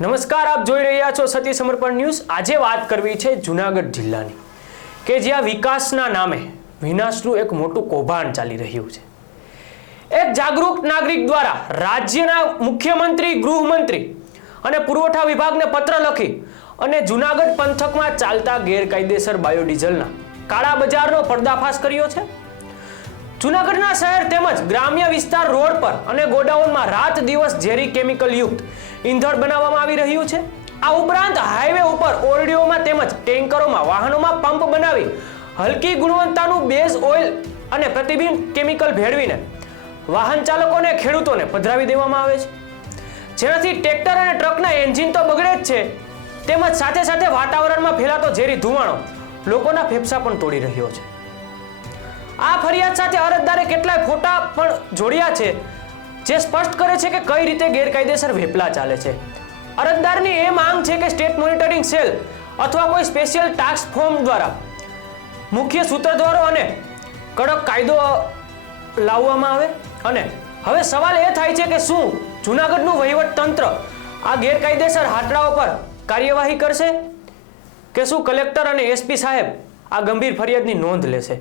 નમસ્કાર, આપ જોઈ રહ્યા છો સત્ય સમર્પણ ન્યૂઝ। આજે વાત કરવી છે જૂનાગઢ જિલ્લાની, કે જ્યાં વિકાસના નામે વિનાશનું એક મોટું કૌભાંડ ચાલી રહ્યું છે। એક જાગૃત નાગરિક દ્વારા રાજ્યના મુખ્યમંત્રી, ગૃહમંત્રી અને પુરવઠા વિભાગને પત્ર લખી અને જૂનાગઢ પંથકમાં ચાલતા ગેરકાયદેસર બાયોડીઝલના કાળા બજારનો પર્દાફાશ કર્યો છે। જૂનાગઢના શહેર તેમજ ગ્રામ્ય વિસ્તાર રોડ પર અને ગોડાઉનમાં રાત દિવસ ઝેરી કેમિકલ યુક્ત ઈંધણ બનાવવામાં આવી રહ્યું છે। આ ઉપરાંત હાઈવે ઉપર ઓરડીઓમાં તેમજ ટેન્કરોમાં વાહનોમાં પંપ બનાવી હલકી ગુણવત્તાનું બેઝ ઓઇલ અને પ્રતિબિંબ કેમિકલ ભેળવીને વાહન ચાલકો અને ખેડૂતોને પધરાવી દેવામાં આવે છે, જેનાથી ટ્રેક્ટર અને ટ્રકના એન્જિન તો બગડે જ છે, તેમજ સાથે સાથે વાતાવરણમાં ફેલાતો ઝેરી ધુમાડો લોકોના ફેફસા પણ તોડી રહ્યો છે। આ ફરિયાદ સાથે અરજદારે કેટલાય ફોટા પણ જોડ્યા છે, જે સ્પષ્ટ કરે છે કે કઈ રીતે ગેરકાયદેસર વેપલા ચાલે છે। અરજદારની એ માંગ છે કે સ્ટેટ મોનિટરિંગ સેલ અથવા કોઈ સ્પેશિયલ ટાસ્ક ફોર્સ દ્વારા મુખ્ય સૂત્રધારો અને કડક કાયદો લાવવામાં આવે। અને હવે સવાલ એ થાય છે કે શું જૂનાગઢનું વહીવટ તંત્ર આ ગેરકાયદેસર હાટડાઓ પર કાર્યવાહી કરશે કે શું કલેક્ટર અને એસપી સાહેબ આ ગંભીર ફરિયાદની નોંધ લેશે?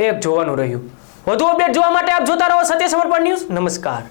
એ જોવાનું રહ્યું। વધુ અપડેટ જોવા માટે આપ જોતા રહો સત્ય સમર્પણ ન્યૂઝ। નમસ્કાર।